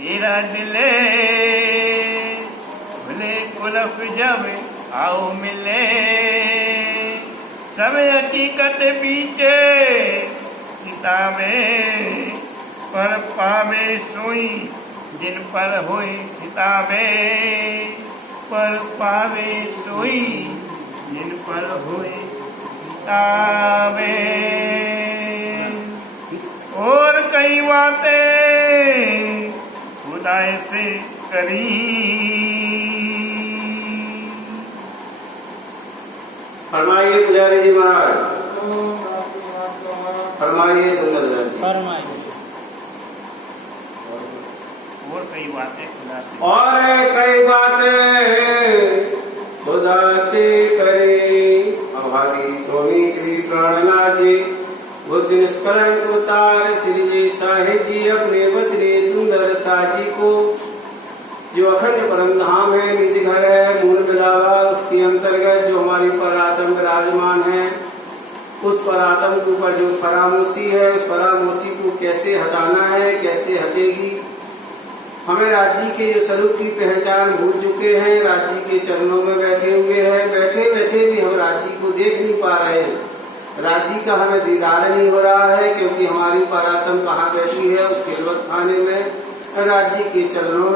तेरा दिले भले कुलफ जब आओ मिले, सब हकीकत पीछे किताबें पर पावे सोई, जिन पर होई किताबें पर पावे सोई, जिन पर होई किताबें। और कई बातें खुदाई से करी, फरमाइए पुजारी जी महाराज, फरमाइए सुंदर जी। और कई बातें खुदा से, और कई बातें खुदा से करी। अभागी स्वामी श्री प्राणनाथ जी बुद्ध निष्कलंक उतार श्री जी साहिब जी अपने बचने सुंदर साजी को, जो अखंड परम धाम है, निधि घर है, मूल मिलावा, उसके अंतर्गत जो हमारी परात्म विराजमान है, उस परात्म के ऊपर जो फरामोशी है, उस फरामोशी को कैसे हटाना है, कैसे हटेगी। हमें राज्य के जो स्वरूप की पहचान भूल चुके हैं, राज्य के चरणों में बैठे हुए हैं, बैठे बैठे भी हम राज्य को देख नहीं पा रहे हैं। राज्य का हमें दीदार नहीं हो रहा है, क्योंकि हमारी परात्म कहाँ बैठी है, उस खिलवत खाने में, राज्य के चरणों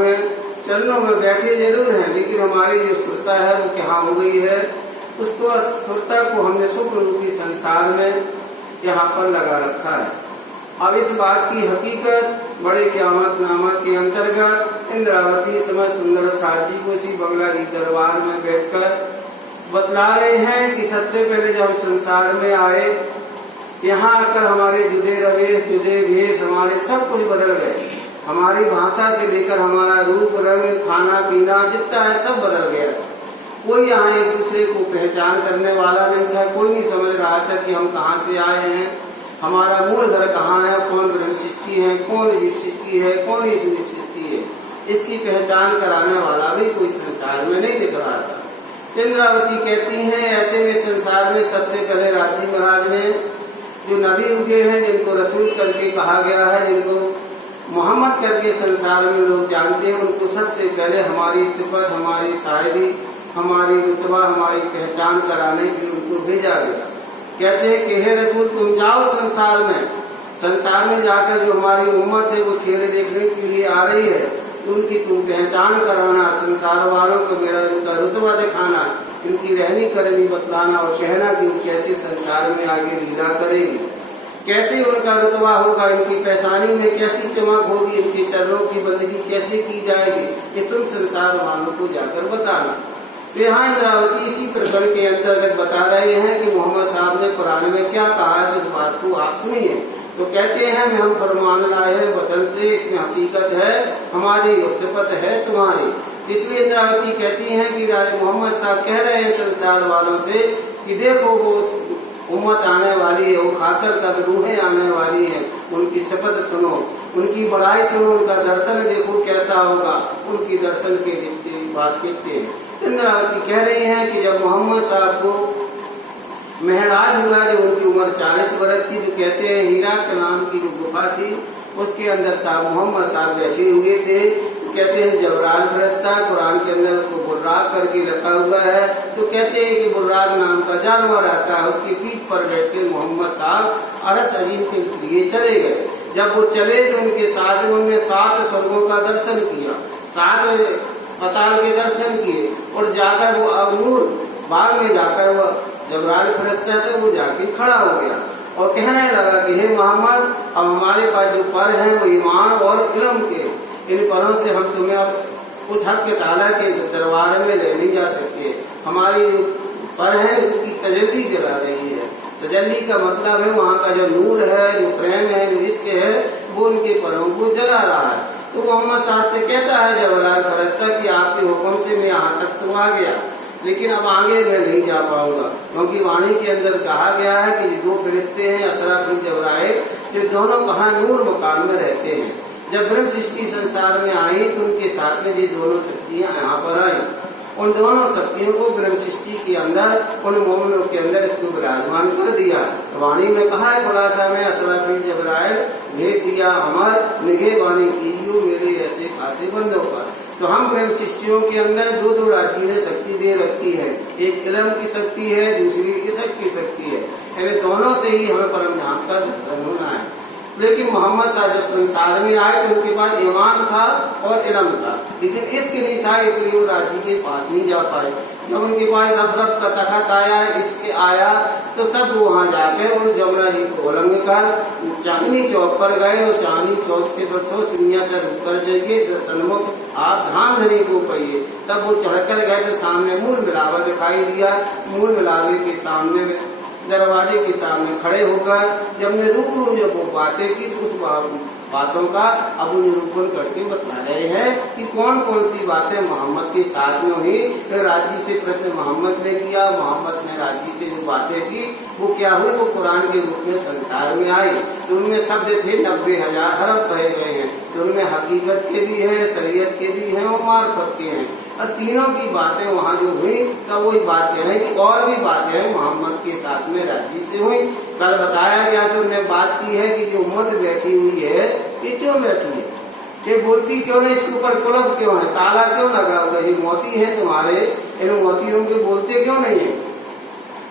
में बैठे जरूर हैं, लेकिन हमारी जो सुरता है वो क्या हो गई है। उसको सुरता को हमने सुख रूपी संसार में यहाँ पर लगा रखा है। अब इस बात की हकीकत बड़े क़यामत नामा के अंतर्गत इंद्रावती समय सुंदर साजी को इसी बंगला की दरबार में बैठकर बतला रहे हैं कि सबसे पहले जब संसार में आए, यहाँ आकर हमारे जुदे रवेश, जुदे भेष, हमारे सब कुछ बदल गए। हमारी भाषा से लेकर हमारा रूप रंग, खाना पीना जितना है सब बदल गया था। कोई यहाँ एक दूसरे को पहचान करने वाला नहीं था, कोई नहीं समझ रहा था कि हम कहाँ से आए हैं, हमारा मूल घर कहाँ है, कौन ब्रह्म सृष्टि है, कौन जीव सृष्टि है, कौन ईश्वर सृष्टि है। इसकी पहचान कराने वाला भी कोई संसार में नहीं दिख रहा था। इंद्रावती कहती हैं, ऐसे में संसार में सबसे पहले राजी महाराज ने जो नबी उगे हैं, जिनको रसूल करके कहा गया है, जिनको मोहम्मद करके संसार में लोग जानते हैं, उनको सबसे पहले हमारी सिफत, हमारी शायरी, हमारी रुतबा, हमारी पहचान कराने के लिए उनको भेजा गया। कहते हैं कि हे रसूल तुम जाओ संसार में जाकर जो हमारी उम्मत है वो खेल देखने के लिए आ रही है, उनकी तुम पहचान कराना, संसार वालों को मेरा उनका रुतबा दिखाना, इनकी रहनी करनी बतलाना और कहना कि वो कैसे संसार में आगे लीला करेगी, कैसे उनका रुतबा होगा, इनकी पहचानी में कैसी चमक होगी, इनके चरणों की बंदगी कैसे की जाएगी, ये तुम संसार वालों को जाकर बताना। तो यहाँ इंद्रावती इसी प्रकरण के अंतर्गत बता रहे हैं कि मोहम्मद साहब ने कुरान में क्या कहा है, तो इस बात को आप सुनिए। तो कहते हैं मैं हम फरमान लाए हैं वतन से, इसमें हकीकत है हमारी और सिफत है तुम्हारी। इसलिए इंद्रावती कहती हैं कि मोहम्मद साहब कह रहे हैं संसार वालों से कि देखो वो उम्मत आने वाली है, वो खासर का रूहें आने वाली है, उनकी सिफत सुनो, उनकी बड़ाई सुनो, उनका दर्शन देखो कैसा होगा, उनकी दर्शन के देखते बात कहते हैं। इंद्रावती कह रही हैं कि जब मोहम्मद साहब को महराज हुआ, जब उनकी उम्र 40 वर्ष थी, तो कहते हैं हीरा के नाम की जो गुफा थी उसके अंदर साहब मोहम्मद साहब बैठे हुए थे। तो कहते हैं जबराल फरिश्ता, कुरान के अंदर उसको बुर्राक करके रखा हुआ है। तो कहते हैं कि बुर्राक नाम का जानवर आता है, उसकी पीठ पर बैठ के मोहम्मद साहब अरस अजीम के लिए चले गए। जब वो चले तो उनके साथ उन्होंने 7 स्वर्गों का दर्शन किया, 7 पताल के दर्शन किए, और जाकर वो अबनूर बाग में जाकर वो जबराल फरिश्ता थे वो जाके खड़ा हो गया और कहने लगा कि हे मोहम्मद, अब हमारे पास जो पर हैं वो ईमान और इल्म के, इन परों से हम तुम्हें अब उस हक के ताला के दरबार में ले नहीं जा सकते। हमारी जो पर है उसकी तजल्ली चला रही है। तजल्ली का मतलब है वहाँ का जो नूर है, जो प्रेम है, जो इश्क है, वो उनके परों को जला रहा है। तो मोहम्मद साहब से कहता है जबराल फरिश्ता कि आपके हुक्म से मैं यहाँ तक तो आ गया, लेकिन अब आगे मैं नहीं जा पाऊंगा, क्योंकि वाणी के अंदर कहा गया है कि 2 फरिश्ते हैं असराफील जबराइल, जो दोनों कहाँ नूर मकान में रहते हैं। जब ब्रह्म सृष्टि संसार में आई तो उनके साथ में ये दोनों शक्तियाँ यहाँ पर आई। उन दोनों शक्तियों को ब्रह्म सृष्टि के अंदर, उन मोमिनों के अंदर इसको विराजमान कर दिया। वाणी में कहा है खुलासा में असराफील जबराइल भेज दिया अमर, निगे वाणी कीजियो मेरे ऐसे तो हम ब्रह्म सृष्टियों के अंदर दो राज्य ने शक्ति दे रखी है, एक इलम की शक्ति है, दूसरी ईशक की शक्ति है। यानी दोनों से ही हमें परम धाम का दर्शन होना है। लेकिन मोहम्मद साहब जब संसार में आए तो उनके पास ईमान था और इलम था, लेकिन इसके नहीं था, इसलिए वो राज्य के पास नहीं जा पाए। जब उनके पास रब का तखत आया, इसके आया, तो तब वो वहां जाकर और जमुना जी को उल्लंघ कर चांदनी चौक पर गए और चांदनी चौक से बरसों सिंहिया तक उतर जाइए सन्मुख आप धाम धनी को पाइए। तब वो चढ़कर गए तो सामने मूल मिलावा दिखाई दिया। मूल मिलावे के सामने दरवाजे के सामने खड़े होकर जब ने रूबरू जब वो बातें की तो उस बातों का अब निरूपण करके बता रहे हैं कि कौन कौन सी बातें मोहम्मद के साथ में हुई। फिर राजी से प्रश्न मोहम्मद ने किया, मोहम्मद ने राजी से जो बातें की वो क्या हुई, वो कुरान के रूप में संसार में आई। तो उनमें शब्द थे 90,000 हरफ कहे गए हैं, तो उनमें हकीकत के भी हैं, शरीयत के भी हैं और मार्फत के हैं। और तीनों की बातें वहाँ जो हुई तो वही बात कह रहे हैं कि और भी बातें मोहम्मद के साथ में राजी से हुई। कल बताया गया तो उन्होंने बात की है कि जो उम्मत बैठी हुई है ये क्यों बैठी है, ये बोलती क्यों नहीं, इसके ऊपर कुलफ क्यों है, ताला क्यों लगा हुआ है, ये मोती है तुम्हारे, इन मोतियों के बोलते क्यों नहीं है।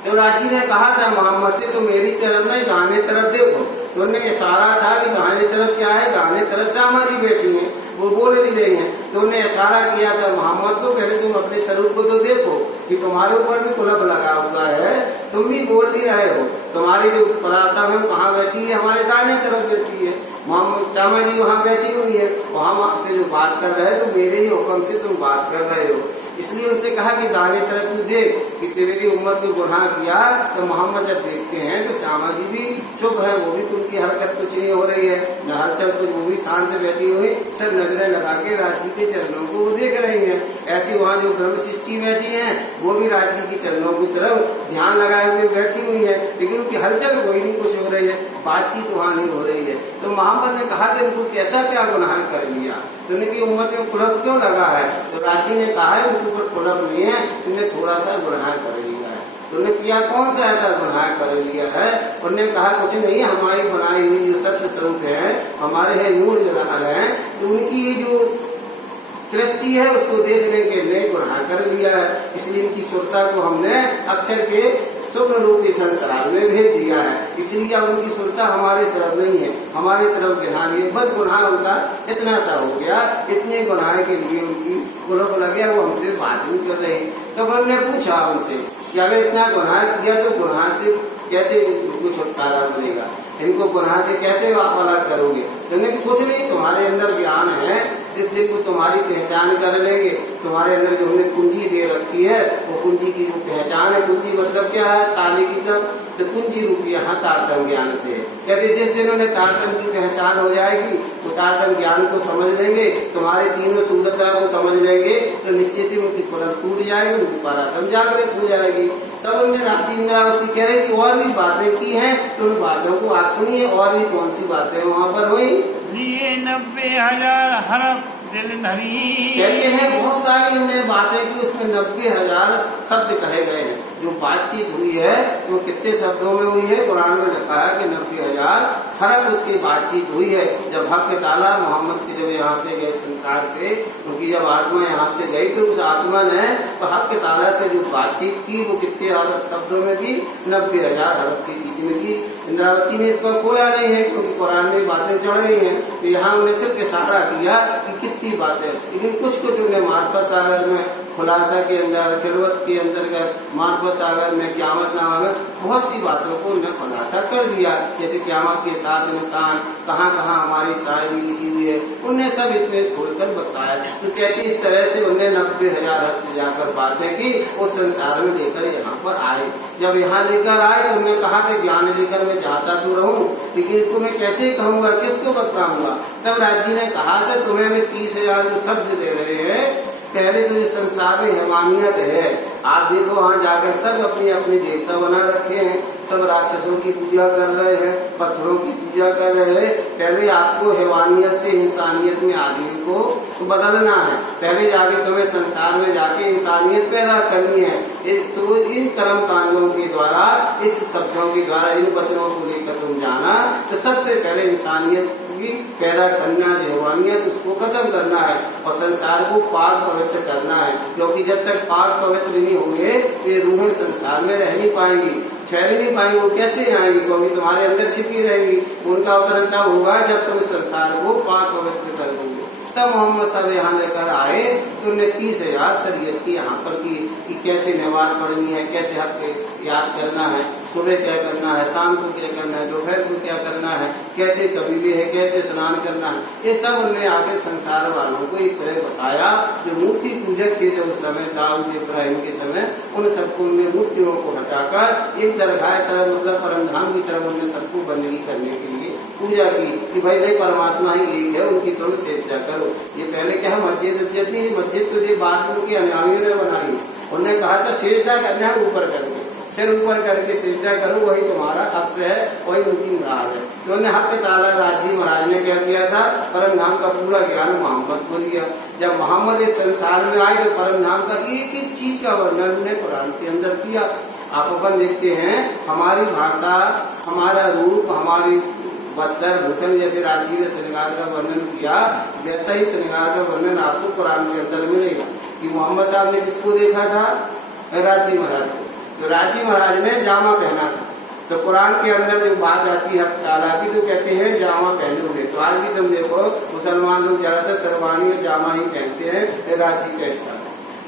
तो राजी ने कहा था मोहम्मद से तो मेरी तरफ नहीं दाहिने तरफ देखो, तो उन्होंने इशारा था कि दाहिने तरफ क्या है, दाहिने तरफ श्यामा जी बैठी है, वो बोल नहीं रही है। तो उन्होंने इशारा किया था मोहम्मद को पहले तुम अपने स्वरूप को तो देखो कि तुम्हारे ऊपर भी कुलफ लगा हुआ है, तुम भी बोल नहीं रहे हो, तुम्हारी जो परात्मा है कहाँ बैठी है, हमारे दाहिने तरफ बैठी है, मोहम्मद श्यामा जी वहाँ बैठी हुई है, वहाँ आपसे जो बात कर रहे हैं तो मेरे ही हुक्म से तुम बात कर रहे हो। इसलिए उनसे कहा कि दाहिने तरफ तू देख कि तेरी उम्मत को गुनाह किया। तो मोहम्मद जब देखते हैं तो श्यामा जी भी चुप है, वो भी उनकी हरकत कुछ नहीं हो रही है, न हलचल कुछ, वो भी शांत बैठी हुई, सब नजरें लगा के राजी के चरणों को वो देख रही हैं। ऐसी वहाँ जो ब्रह्म सृष्टि बैठी है वो भी राजी के चरणों की तरफ ध्यान लगाए हुए बैठी हुई है, लेकिन उनकी हलचल कोई नहीं कुछ हो रही है, बातचीत वहाँ नहीं हो रही है। तो मोहम्मद ने कहा कि उनको कैसा क्या गुनाह कर लिया, तो उनकी उम्मत में कुलफ क्यों लगा है। तो राजी ने कहा है उनके ऊपर कुलफ नहीं है, उन्हें थोड़ा सा गुनाह कर लिया है। तो उन्हें किया कौन सा ऐसा गुनाह कर लिया है, उन्होंने कहा कुछ नहीं, हमारी बनाई हुई जो सत्य स्वरूप है, हमारे है नूर जलाल है, तो उनकी जो सृष्टि है उसको देखने के लिए गुनाह कर लिया है। इसलिए इनकी सुरता को हमने अक्षर के स्वप्न रूपी संसार में भेज दिया है, इसलिए अब उनकी सुरता हमारे तरफ नहीं है, हमारे तरफ ध्यान है। बस गुनाह उनका इतना सा हो गया, इतने गुनाह के लिए उनकी कुलफ लगे, वो हमसे बात नहीं कर रहे। तब हमने पूछा उनसे कि अगर इतना गुनाह किया तो गुनाह से कैसे इनको छुटकारा मिलेगा, इनको गुनाह से कैसे आप अलग करोगे। तो कुछ नहीं, तुम्हारे अंदर ज्ञान है, जिस दिन को तुम्हारी पहचान कर लेंगे, तुम्हारे अंदर जो हमने कुंजी दे रखी है वो कुंजी की जो पहचान है, कुंजी मतलब क्या है, ताले की तो कुंजी रूपी यहाँ तारतम्य ज्ञान से। कहते जिस दिन उन्हें तारतम्य की पहचान हो जाएगी तो तारतम्य ज्ञान को समझ लेंगे, तुम्हारे तीनों सूरता को समझ लेंगे, तो निश्चित ही उनकी कुलफ टूट जाएगी, उनकी पराक्रम जागृत हो जाएगी। तब उन्होंने राजी इंद्रावती कह रहे कि और भी बातें की हैं, तो उन बातों को आप सुनिए, और भी कौन सी बातें वहाँ पर हुई। लिए 90,000 हरफ दिल धरी, कहते हैं बहुत सारी उन्होंने बातें की, उसमें 90,000 शब्द कहे गए हैं। जो बातचीत हुई है वो कितने शब्दों में हुई है, कुरान में लिखा है कि 90,000 हरफ उसकी बातचीत हुई है। जब हक के ताला मोहम्मद के जब यहाँ से गए संसार से, उनकी जब आत्मा यहाँ से गई तो उस आत्मा ने तो हक के ताला से जो बातचीत की वो कितने शब्दों में की, 90,000 हरफ के बीच में की। इंद्रावती ने इसको खोला नहीं है क्योंकि कुरान में बातें चढ़ रही हैं, तो यहाँ उन्हें सिर्फ इशारा किया कि कितनी बातें, लेकिन कुछ उन्हें मार्फत सागर में खुलासा के अंदर, खिलवत के अंतर्गत मार्फत सागर में, क्यामत नामा में बहुत सी बातों को उन्हें खुलासा कर दिया। जैसे क्यामत के 7 निशान, कहाँ कहाँ हमारी शायरी लिखी हुई है, उन्हें सब इसमें खोलकर बताया। तो कहते इस तरह से उन्हें 90,000 से जाकर बातें की, उस संसार में लेकर यहाँ पर आए। जब यहाँ लेकर आए तो उन्होंने कहा था ज्ञान लेकर मैं जाता तो रहूं, लेकिन इसको मैं कैसे कहूँगा, किसको बताऊंगा। तब राजी ने कहा था तुम्हें मैं 30,000 शब्द दे रहे हैं। पहले तो इस संसार में हैवानियत है, आप देखो वहाँ जाकर सब अपनी अपनी देवता बना रखे हैं, सब राक्षसों की पूजा कर रहे हैं, पत्थरों की पूजा कर रहे हैं। पहले आपको हैवानियत से इंसानियत में आदमी को बदलना है, पहले जाके तुम्हें संसार में जाके इंसानियत पैदा करनी है। तो इन कर्म कांडों के द्वारा, इस शब्दों के द्वारा, इन वचनों को लेकर तुम जाना, तो सबसे पहले इंसानियत की पैदा करना हैवानियत उसको खत्म करना है और संसार को पाक पवित्र करना है, क्योंकि जब तक पाक पवित्र नहीं होंगे ये रूहें संसार में रह नहीं पाएंगी, ठहर नहीं पाएंगी। वो कैसे आएंगी? क्योंकि तुम्हारे अंदर छिपी रहेंगी। उनका अवतरण तब होगा जब तुम संसार को पाक पवित्र कर दोगे। तब मोहम्मद साहब यहाँ लेकर आए तो उन्हें 30,000 शरीयत की यहाँ पर की कि कैसे नमाज पढ़नी है, कैसे हक याद करना है, सुबह क्या करना है, शाम को क्या करना है, दोपहर को क्या करना है, कैसे कबीले है, कैसे स्नान करना है, ये सब उन्हें आगे संसार वालों को एक तरह बताया। जो मूर्ति पूजक थे जो उस समय दाऊद इब्राहिम के समय, उन सबको उन्हें मूर्तियों को हटाकर एक दरगाह तरफ मतलब परमधाम की तरफ उन्हें सबको बंदगी करने के लिए पूजा की कि भाई भाई परमात्मा ही एक है, उनकी तुम सेजदा करो। ये पहले क्या मस्जिद नहीं, मस्जिद तो ये बाद में उनके अनुयायियों ने बनाई। उन्होंने कहा था सेजदा करना है ऊपर करके, सिर ऊपर करके सेजदा करो, वही तुम्हारा अक्स है, वही उनकी मुराद है। तो उन्होंने हक ताला राजी महाराज ने क्या किया था, परम धाम का पूरा ज्ञान मोहम्मद को दिया। जब मोहम्मद इस संसार में आए तो परम धाम का एक एक चीज का वर्णन उन्हें कुरान के अंदर किया। आप अपन देखते हैं हमारी भाषा, हमारा रूप, हमारी वस्त्र भूषण, जैसे राज जी ने श्रृंगार का वर्णन किया वैसा ही श्रृंगार का वर्णन आपको कुरान के अंदर मिलेगा। कि मोहम्मद साहब ने किसको देखा था? राज जी महाराज को। तो राज जी महाराज ने जामा पहना था। तो कुरान के अंदर जो बात आती है ताला की तो कहते हैं जामा पहने हुए। तो आज भी तुम देखो मुसलमान लोग ज्यादातर शेरवानी और जामा ही पहनते हैं। राज जी का स्टाइल,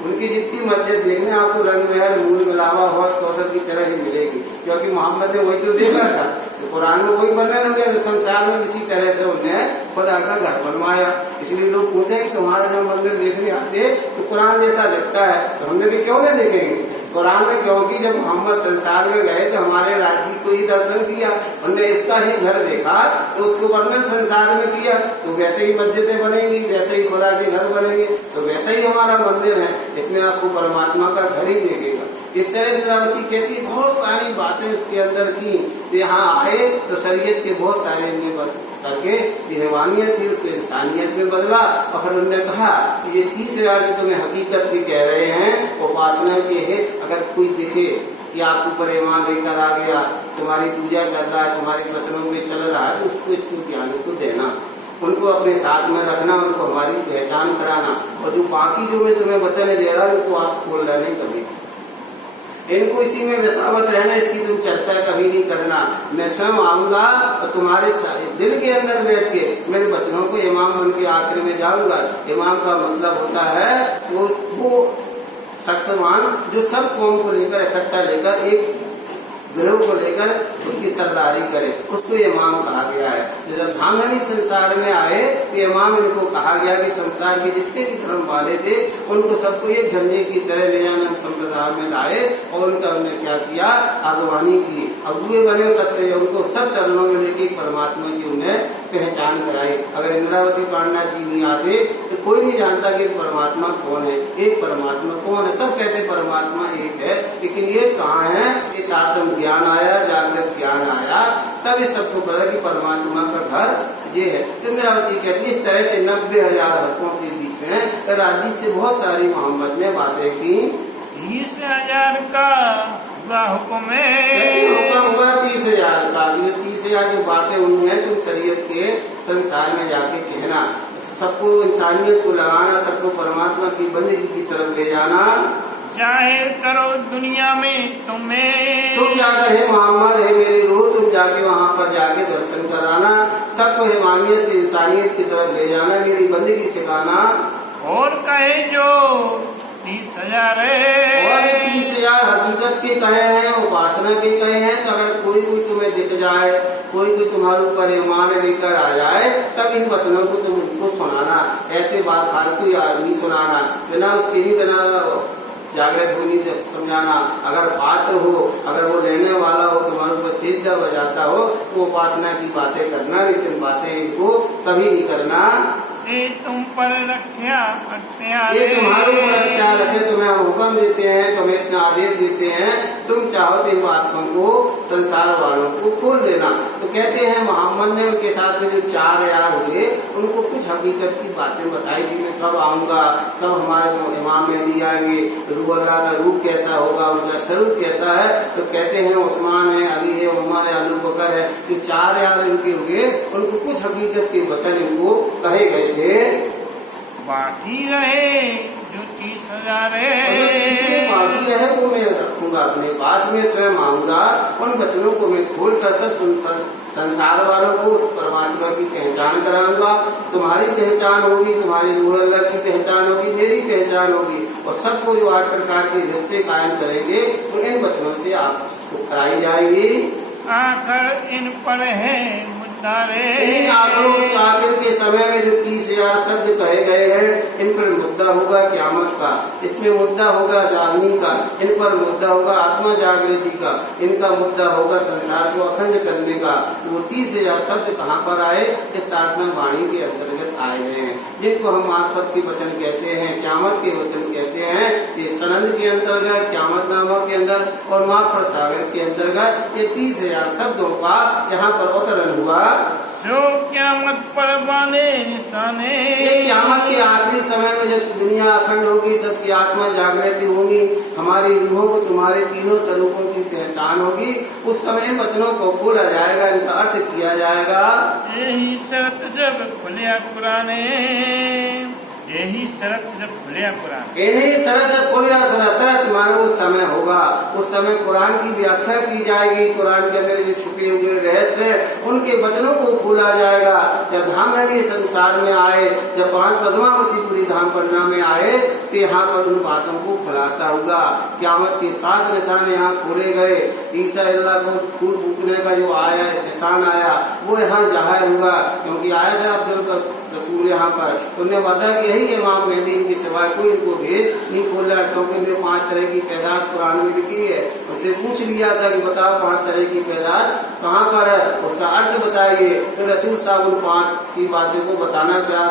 उनकी जितनी मस्जिद देखने आपको रंग महल मूल मिलावा बहुत कौशल की तरह ही मिलेगी, क्योंकि मोहम्मद ने वही तो देखा था। तो कुरान में वही वर्णन हो गया। तो संसार में इसी तरह से उन्हें खुदा का घर बनवाया। इसलिए लोग पूछते हैं कि तुम्हारा जब मंदिर देखने आते तो कुरान जैसा लगता है, तो हमने भी क्यों नहीं देखेंगे कुरान में? क्योंकि जब मोहम्मद संसार में गए तो हमारे राज्य को ही दर्शन किया, उन्होंने इसका ही घर देखा तो उसको वर्णन संसार में किया। तो वैसे ही मस्जिदें बनेंगी, वैसे ही खुदा के घर बनेंगे, तो वैसा ही हमारा मंदिर है, इसमें आपको परमात्मा का घर ही देखेगा। इस तरह इंद्रावती कहती बहुत सारी बातें उसके अंदर की। तो यहाँ आए तो शरीयत के बहुत सारे करके हैवानियत थी उसको इंसानियत में बदला। और फिर उन्होंने कहा कि ये 30,000 जो तुम्हें हकीकत की कह रहे हैं उपासना के है। अगर कोई देखे कि आपके ऊपर ईमान लेकर आ गया, तुम्हारी पूजा कर रहा है, तुम्हारे वचनों में चल रहा है, तो उसको इसको ज्ञान को देना, उनको अपने साथ में रखना, उनको हमारी पहचान कराना। और जो बाकी जो मैं तुम्हें वचन दे रहा हूँ उनको आप खोलना नहीं कभी, इनको इसी में यथावत रहना, इसकी तुम चर्चा कभी नहीं करना। मैं स्वयं आऊंगा और तुम्हारे दिल के अंदर बैठ के मेरे बच्चों को इमाम बन के आखिर में जाऊंगा। इमाम का मतलब होता है वो शख्समान जो सब कौम को लेकर इकट्ठा लेकर एक गिरोह को लेकर उसकी सरदारी करे, उसको इमाम कहा गया है। जब धामनी संसार में आए तो इमाम इनको कहा गया कि संसार के जितने भी धर्म वाले थे उनको सबको एक झंडे की तरह निजानंद संप्रदाय में लाए और उनका उन्होंने क्या किया, अगवानी की, अगुए बने सबसे, उनको सब चरणों में लेके परमात्मा की उन्हें पहचान कराई। अगर इंद्रावती पांडनाथ जी नहीं आते तो कोई नहीं जानता कि परमात्मा कौन है, एक परमात्मा कौन है। सब कहते परमात्मा एक है, लेकिन ये कहाँ है? एक आत्म ज्ञान आया, जागृत ज्ञान आया, तब इस सबको पता कि परमात्मा का घर ये है। इंद्रावती कहती इस तरह से 90,000 हकों के बीच में राजी से बहुत सारी मोहम्मद ने बातें की। 30,000 का हुक्म हुआ 30,000 का। 30,000 जो बातें हुई हैं तुम शरीयत के संसार में जाके कहना, सबको इंसानियत को लगाना, सबको परमात्मा की बंदगी की तरफ ले जाना, जाहिर करो दुनिया में तुम्हें। तुम जाकर हे मोहम्मद, हे मेरी रूह, तुम जाके वहाँ पर जाके दर्शन कराना, सबको हैवानियत से इंसानियत की तरफ ले जाना, मेरी बंदगी सिखाना। और कहे जो 30,000 है, और 30,000 हकीकत के कहे हैं, उपासना के कहे हैं। तो अगर कोई तुम्हें दिख जाए, कोई तुम्हारे ऊपर ईमान लेकर आ जाए, तब इन वचनों को तुम उनको सुनाना। ऐसे बात फालतू नहीं सुनाना, बिना उसके ही बिना जागृत होनी समझाना। अगर पात्र हो, अगर वो लेने वाला हो, तुम्हारे ऊपर सेजदा बजाता हो, तो उपासना की बातें करना, लेकिन बातें इनको कभी नहीं करना। ये तुम पर रखा ये तुम्हारे ऊपर क्या रखे, तुम्हें हम हुक्म देते हैं, तुम्हें इतना आदेश देते हैं, तुम चाहो तो इन बातों को संसार वालों को खोल देना। तो तो कहते हैं मोहम्मद ने उनके साथ में जो 4 यार हुए उनको कुछ हकीकत की बातें बताई कि मैं कब आऊंगा, कब हमारे इमाम मेहदी आएंगे, रूह अल्लाह का रूप कैसा होगा, उनका स्वरूप कैसा है। तो कहते हैं उस्मान है, अली है, उमर है, अबू बकर है, जो 4 यार इनके हुए उनको कुछ हकीकत के वचन इनको कहे गए थे। बाकी रहे जो 30,000 है, बाकी रहे वो मैं रखूंगा अपने पास में, स्वयं आऊंगा, उन वचनों को मैं खोल कर सब संसार वालों को उस परमात्मा की पहचान कराऊंगा। तुम्हारी पहचान होगी, तुम्हारी रूह अल्लाह की पहचान होगी, मेरी पहचान होगी, और सबको जो 8 प्रकार के रिश्ते कायम करेंगे तो इन वचनों से आपको कराई जाएगी। आखिर इन पर है इन आखिर के समय में जो 30,000 शब्द कहे गए हैं, इन पर मुद्दा होगा क़यामत का, इसमें मुद्दा होगा जागनी का, इन पर मुद्दा होगा आत्मा जागृति का, इनका मुद्दा होगा संसार को अखंड करने का। वो 30,000 शब्द कहाँ पर आए? इस तात्मा वाणी के अंतर्गत आए हैं, जिनको हम मार्फत के वचन कहते हैं, क़यामत के वचन कहते हैं। ये सनंद के अंतर्गत, क़यामत नामा के अंदर और मार्फत सागर के अंतर्गत ये 30,000 शब्दों का यहाँ पर अवतरण हुआ। जो क़यामत पर बने निशाने, ये क़यामत के आखिरी समय में जब दुनिया अखंड होगी, सबकी आत्मा जागृति होगी, हमारी रूहों को तुम्हारे तीनों स्वरूपों की पहचान होगी, उस समय इन वचनों को खोला जाएगा, इनका अर्थ किया जाएगा। यही शरत जब खुले कुराने, यही शरत जब खुले कुरान, इन्हीं शरत जब खुले शरत मानो उस समय होगा, उस समय कुरान की व्याख्या की जाएगी, कुरान के अंदर जो छुपे हुए रहस्य उनके वचनों को खोला जाएगा। जब धाम नदी संसार में आए, जब 5 पद्मावतीपुरी धाम पन्ना में आए, तो यहाँ पर उन बातों को खुलासा होगा। क़यामत के 7 निशान यहाँ खोले गए। ईसा अल्लाह को फूल फूकने का जो आया निशान आया वो यहाँ जाहिर होगा, क्योंकि आया था अब्दुल रसूल यहाँ पर, उन्होंने बताया कि यही इमाम मेहदी के सिवाय कोई इनको भेज नहीं खोल रहा, क्योंकि उन्हें 5 तरह की पैदाश कुरान में लिखी है। उससे पूछ लिया था कि बताओ 5 तरह की पैदाश कहाँ पर है, उसका अर्थ बताइए। तो रसूल साहब उन 5 की बातों को बताना चाह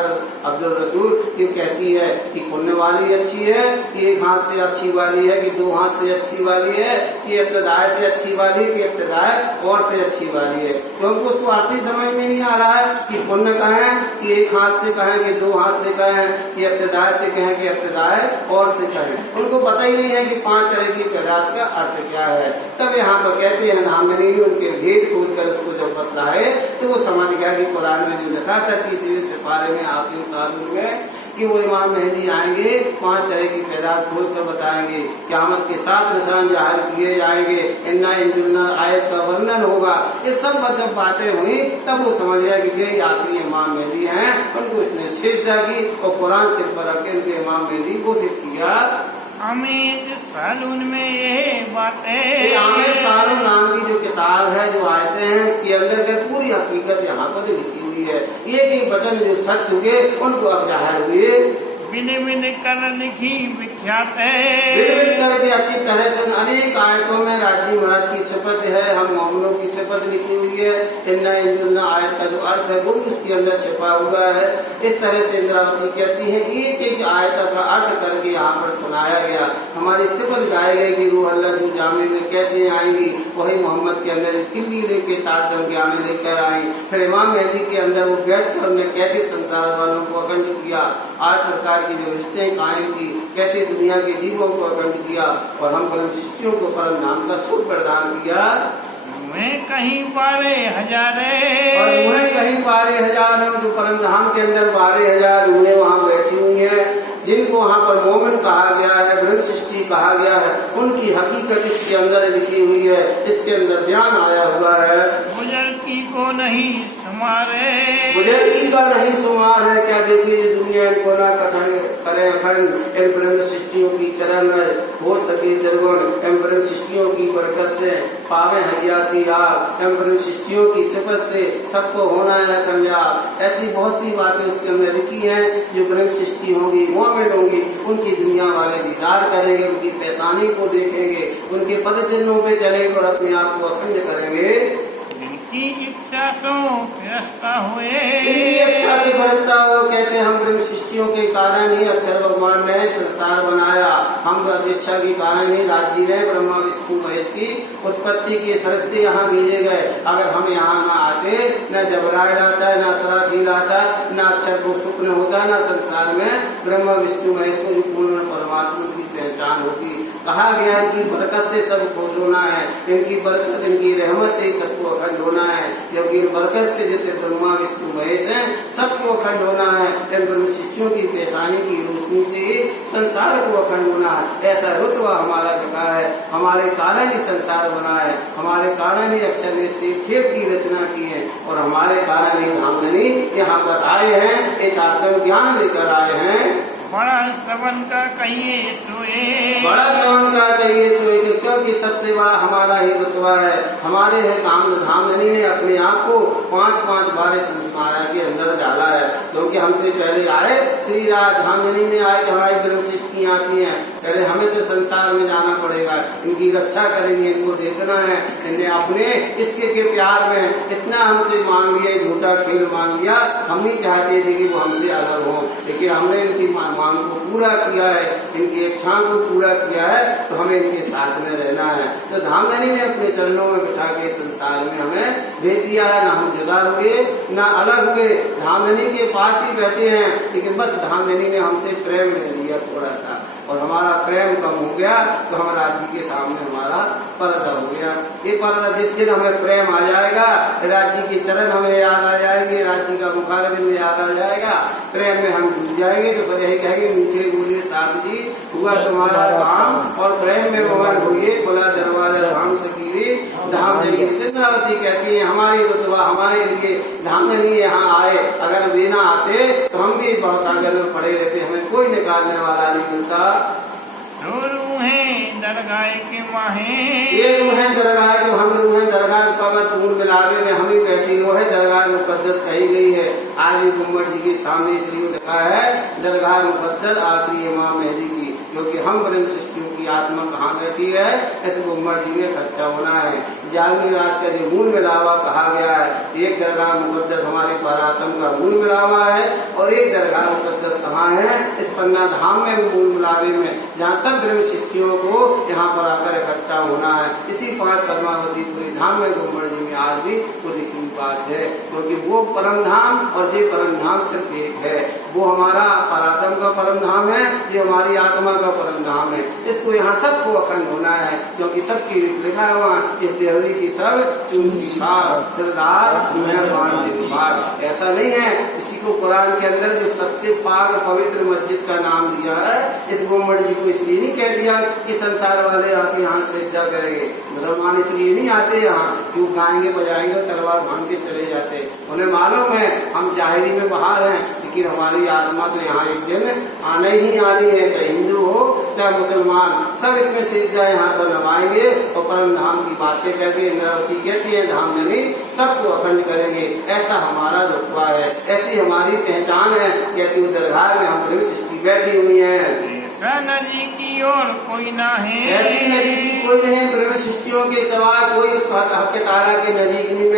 अब्दुल रसूल ये कैसी है कि खुलने वाली अच्छी है, कि 1 हाथ से अच्छी वाली है, कि 2 हाथ से अच्छी वाली है, कि इब्तिदाई से अच्छी वाली है, कि इब्तिदाई और से अच्छी वाली है। क्योंकि उसको अर्थ ही समझ में नहीं आ रहा है कि खुलने कहें कि 1 हाथ से कहें, कि 2 हाथ से कहें, कि इब्तिदाई से कहें, कि इब्तिदाई और से कहें। उनको पता ही नहीं है कि 5 तरह की पैदाश का अर्थ क्या है। तब यहाँ पर कहते हैं धामनी उनके भेद खोल कर उसको जब बताए तो वो समझ गया कि कुरान में जो लिखा था 30वें सिपारे में आखिरी सालों में कि वो इमाम मेहदी आएंगे, 5 तरह की पैदाश खोल कर बताएंगे, क़यामत के 7 निशान जाहिर किए जाएंगे, इन्ना इंजुलना आयत का वर्णन होगा। ये सब जब बातें हुई तब वो समझ गया कि ये आखिरी इमाम मेहदी हैं। उनको उसने सिजदा की और कुरान सिर पर रख के उनके इमाम मेहदी घोषित किया। आमिर सालून में ये बातें, आमिर सालून नाम की जो किताब है, जो आयतें हैं, उसके अंदर के पूरी हकीकत यहाँ पर लिखी हुई है। एक वचन जो सत्य हुए उनको अब जाहिर हुए। बिन बिन कर लिखी विख्यात है, बिन बिन करके अच्छी तरह से अनेक आयतों में राजी महाराज की शपथ है, हम मोमिनों की शपथ लिखी हुई है। इन्ना इंजुलना आयत का जो अर्थ है वो उसके अंदर छिपा हुआ है। इस तरह से इंद्रावती कहती है एक आयत का अर्थ करके यहाँ पर सुनाया गया। हमारी शपथ गाई गई कि रूह अल्लाह जो जामे में कैसे आएंगी, वही मोहम्मद के अंदर किल्ली लेके तारतम ज्ञान लेकर आई। फिर इमाम मेहदी के अंदर वो बैठ कर उन्हें कैसे संसार वालों को अखंड किया, 8 प्रकार की जो रिश्ते कायम की, कैसे दुनिया के जीवों को अखंड किया और हम परम सृष्टियों को परम नाम का सुख प्रदान किया। मैं कहीं 12,000 और उन्हें कहीं 12,000 है, जो परम धाम के अंदर 12,000 उन्हें वहाँ बैठी हुई है, जिनको वहाँ पर मोमिन कहा गया है, ब्रह्म सृष्टि कहा गया है। उनकी हकीकत इसके अंदर लिखी हुई है, इसके अंदर बयान आया हुआ है। बुजुर्गी को नहीं सुमारे, बुजुर्गी का नहीं सुमार है। क्या देखिए दुनिया इनको ना कथन करे अखंड, इन ब्रह्म सृष्टियों की चरण हो सके निर्गुण, इन ब्रह्म सृष्टियों की बरकत से पावे हयाती आप, इन ब्रह्म सृष्टियों की सिफत से सबको होना है कामयाब। ऐसी बहुत सी बातें उसके अंदर लिखी हैं। जो ब्रह्म सृष्टि होगी, मोमिन होंगी, उनकी दुनिया वाले दीदार करेंगे, उनकी पहचानी को देखेंगे, उनके पद चिन्हों पे चलेंगे और अपने आप को अखंड करेंगे। इनकी इच्छा सो फिरस्ता हुए। इनकी इच्छा से बरसता हो, कहते हम ब्रह्म सृष्टियों के कारण ही अक्षर भगवान ने संसार बनाया। हम अधिष्ठा के कारण ही राज्य ने ब्रह्मा विष्णु महेश की उत्पत्ति की फरिश्ते यहाँ भेजे गए। अगर हम यहाँ न आते, न जबराइल आता है, न असराफील आता, न अक्षर को स्वप्न होता, न संसार में ब्रह्मा विष्णु महेश को जो पूर्ण परमात्मा की पहचान होती। कहा गया इनकी बरकत से सब खोज होना है, इनकी बरकत इनकी रहमत से ही सबको अखंड होना है। क्योंकि इन बरकत से जितने ब्रह्मा विष्णु महेश हैं सबको अखंड होना है। इन ब्रह्म शिष्यों की पेशानी की रोशनी से ही संसार को अखंड होना है। ऐसा रुतबा हमारा जगह है। हमारे कारण ही संसार बना है, हमारे कारण ही अक्षर ने से खेल की रचना की है और हमारे कारण ही धामधनी यहाँ पर आए हैं, एक आत्म ज्ञान लेकर आए हैं। बड़ा श्रवण का कहिए सोए, बड़ा श्रवण का कहिए सोए, क्योंकि सबसे बड़ा हमारा ही रुतबा है। हमारे है धामधनी ने अपने आप को 5-5 बार संस्मारा के अंदर डाला है। क्योंकि हमसे पहले आए श्री धामधनी ने आए कि हमारी ब्रह्म सृष्टियाँ आती हैं, पहले हमें तो संसार में जाना पड़ेगा, इनकी रक्षा करेंगे, इनको देखना है। इन्हें अपने इसके के प्यार में इतना हमसे मांग लिया, झूठा खेल मांग लिया। हम नहीं चाहते थे कि वो हमसे अलग हो, लेकिन हमने इनकी मांग को पूरा किया है, इनकी इच्छाओं को पूरा किया है, तो हमें इनके साथ में रहना है। तो धामधनी ने अपने चरणों में बिठा के संसार में हमें भेज दिया है। ना हम जुदा हुए, ना अलग हुए, धामधनी के पास ही बैठे हैं। लेकिन बस धामधनी ने हमसे प्रेम ले लिया थोड़ा सा, और हमारा प्रेम कम हो गया तो हम राज्य के सामने हमारा पर्दा हो गया। ये पर्दा जिस दिन हमें प्रेम आ जाएगा, राज्य के चरण हमें याद आ जाएंगे, राज्य का मुखारबिंद याद आ जाएगा, प्रेम में हम डूब जाएंगे। तो फिर यही कहेंगे मीठे बोले साथ जी हुआ तुम्हारा काम, और प्रेम में भवन हुए खुला दरवाजा धाम सकीरी धाम जाएंगे। चंद्रावती कहती है हमारी रुतबा हमारे लिए धामधनी यहाँ आए, अगर वे ना आते तो हम भी भवसागर में पड़े रहते, हमें कोई निकालने वाला नहीं मिलता। दरगाह के माहे, ये रूहें दरगाह के, हम रूहें दरगाह पवित्र पूर्ण मिलावे में हम ही बैठी हो है। दरगाह मुकद्दस कही गई है। आज भी गुम्बद जी के सामने इसलिए लिखा है दरगाह मुकद्दस आखिरी इमाम मेहदी की, क्योंकि हम ब्रह्म सृष्टियों की आत्मा कहाँ बैठी है, इस गुम्बद जी में इकट्ठा होना है। जागनी राज का जो मूल मिलावा कहा गया है, एक दरगाह मुकद्दस हमारे परात्म का मूल मिलावा है, और एक दरगाह मुकद्दस कहाँ है, इस पन्ना धाम में मूल मिलावे में, जहाँ सब ब्रह्म सृष्टियों को यहाँ पर आकर इकट्ठा होना है। इसी 5 पद्मावती पूरे धाम में गुम्बद जी में आज भी वो लिखी बात है। क्योंकि वो परम धाम और ये परम धाम सिर्फ एक है। वो हमारा परात्म का परम धाम है, ये हमारी आत्मा का परम धाम है। इसको यहाँ सबको अखंड होना है, क्योंकि सबकी लिखा हुआ इस देवरी की सब चूंसी सरदार मेहरबान। ऐसा नहीं है, इसी को कुरान के अंदर जो सबसे पाक पवित्र मस्जिद का नाम दिया है, इस गुम्बद जी को इसलिए नहीं कह दिया कि संसार वाले आके यहाँ सज्जा करेंगे। मुसलमान इसलिए नहीं आते यहाँ क्यों गाएंगे बजाएंगे तलवार भांग के चले जाते। उन्हें मालूम है हम जाहिरी में बाहर हैं, लेकिन हमारी आत्मा तो यहाँ एक दिन आने ही आनी है। चाहे हिंदू हो चाहे मुसलमान, सब इसमें सज्जा यहाँ पर नवाएंगे और परम धाम की बातें करके इंद्रावती कहती है धामधनी सबको अखंड करेंगे। ऐसा हमारा रुतबा है, ऐसी हमारी पहचान है। कहती वो दरगाह में हम ब्रह्म सृष्टि बैठी हुई है। नदी की और कोई ना है, ऐसी नदी की कोई नहीं, ब्रह्म सृष्टियों के सवाल कोई उस हक तारा के नदी नहीं।